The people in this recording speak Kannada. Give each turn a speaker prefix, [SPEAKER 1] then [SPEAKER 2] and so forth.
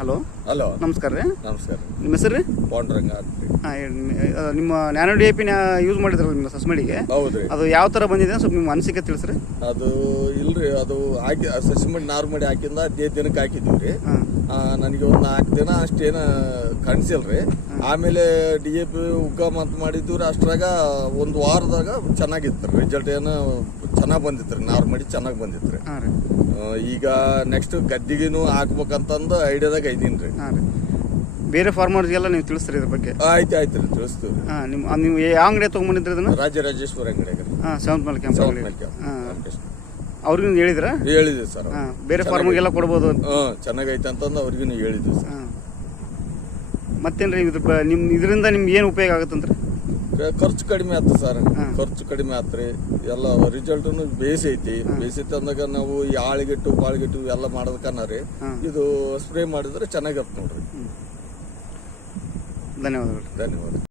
[SPEAKER 1] ಹಲೋ.
[SPEAKER 2] ಹಲೋ.
[SPEAKER 1] ನಮಸ್ಕಾರ ರೀ.
[SPEAKER 2] ನಮಸ್ಕಾರ
[SPEAKER 1] ನಿಮ್ಮ ಹೆಸರು ರೀ?
[SPEAKER 2] ಪಾಂಡುರಂಗ
[SPEAKER 1] ನಿಮ್ಮ nano D A P use ಮಾಡಿದ್ರಲ್ಲ ನಿಮ್ಮ ಸಸ್ಮಡಿಗೆ?
[SPEAKER 2] ಹೌದ್ರಿ
[SPEAKER 1] ಅದು ಯಾವ ಥರ ಬಂದಿದೆ? ಸ್ವಲ್ಪ ನಿಮ್ಮ ಅನಿಸಿಕೆ ತಿಳಿಸ್ರಿ.
[SPEAKER 2] ಅದು ಇಲ್ರಿ ಅದು ಹಾಕಿ ಸಸ್ಮಡಿ ನಾರು ಮಾಡಿ ಹಾಕಿಂದ ಹದಿನೈದು ದಿನಕ್ಕೆ ಹಾಕಿದ್ದೀವಿ ರೀ. ನನಗೆ ಒಂದು ನಾಲ್ಕು ದಿನ ಅಷ್ಟೇನ ಕಾಣಿಸಿಲ್ರಿ. ಆಮೇಲೆ ಡಿ ಎ ಪಿ ಉಗ್ಗ ಮತ್ತು ಮಾಡಿದ್ದು ಅಷ್ಟ್ರಾಗ ಒಂದು ವಾರದಾಗ ಚೆನ್ನಾಗಿತ್ತು ರೀ. ರಿಸಲ್ಟ್ ಏನು ಚೆನ್ನಾಗಿ ಬಂದಿತ್ತು ರೀ. ಮಾಡಿ ಚೆನ್ನಾಗಿ ಬಂದಿತ್ತು ರೀ. ಈಗ ನೆಕ್ಸ್ಟ್ ಗದ್ದಿಗೆನೂ ಹಾಕ್ಬೇಕಂತಂದು ಐಡಿಯಾದಾಗ ಐದೀನಿ ರೀ.
[SPEAKER 1] ಬೇರೆ ಫಾರ್ಮರ್ಸ್ಗೆಲ್ಲ ನೀವು ತಿಳಿಸ್ರಿ ಇದ್ರ ಬಗ್ಗೆ?
[SPEAKER 2] ಆಯ್ತು ಆಯ್ತು ರೀ. ತಿಳಿಸ್ತೀವಿ
[SPEAKER 1] ಹಾಂ ನಿಮ್ಮ ನೀವು ಯಾವ ಅಂಗಡಿ ತೊಗೊಂಬಂದಿದ್ರಿ ಅದನ್ನು
[SPEAKER 2] ರಾಜರಾಜೇಶ್ವರ ಅಂಗಡಿಯಾಗ
[SPEAKER 1] ಹಾಂ ಸೆವೆಂತ್ ಮಲ್ ಕ್ಯಾಂಪ್ ಅವ್ರಿಗೂ ಹೇಳಿದ್ರಾ?
[SPEAKER 2] ಹೇಳಿದ್ವಿ ಸರ್
[SPEAKER 1] ಬೇರೆ ಫಾರ್ಮರ್ಗೆಲ್ಲ ಕೊಡ್ಬೋದು
[SPEAKER 2] ಹಾಂ ಚೆನ್ನಾಗೈತೆ ಅಂತಂದು ಅವ್ರಿಗೂ ಹೇಳಿದ್ವಿ ಸರ್.
[SPEAKER 1] ಹಾಂ. ಮತ್ತೇನು ರೀ ಇದ್ರ ಬ- ನಿಮ್ಮ ಇದರಿಂದ ನಿಮ್ಗೆ ಏನು ಉಪಯೋಗ ಆಗುತ್ತಂತ್ರಿ?
[SPEAKER 2] ಖರ್ಚು ಕಡಿಮೆ ಆಯ್ತು ಸರ್. ಖರ್ಚು ಕಡಿಮೆ ಆತ್ರಿ. ಎಲ್ಲ ರಿಸಲ್ಟ್ ಬೇಸ್ ಐತಿ. ಬೇಸ್ ಐತಿ ಅಂದಾಗ ನಾವು ಈ ಆಳಿಗೆಟ್ಟು ಬಾಳಿಗೆಟ್ಟು ಎಲ್ಲ ಮಾಡೋದಕ್ಕನ ರೀ
[SPEAKER 1] ಹಾ.
[SPEAKER 2] ಇದು ಸ್ಪ್ರೇ ಮಾಡಿದ್ರೆ ಚೆನ್ನಾಗಿರುತ್ತೆ ನೋಡ್ರಿ.
[SPEAKER 1] ಧನ್ಯವಾದಗಳು.
[SPEAKER 2] ಧನ್ಯವಾದ.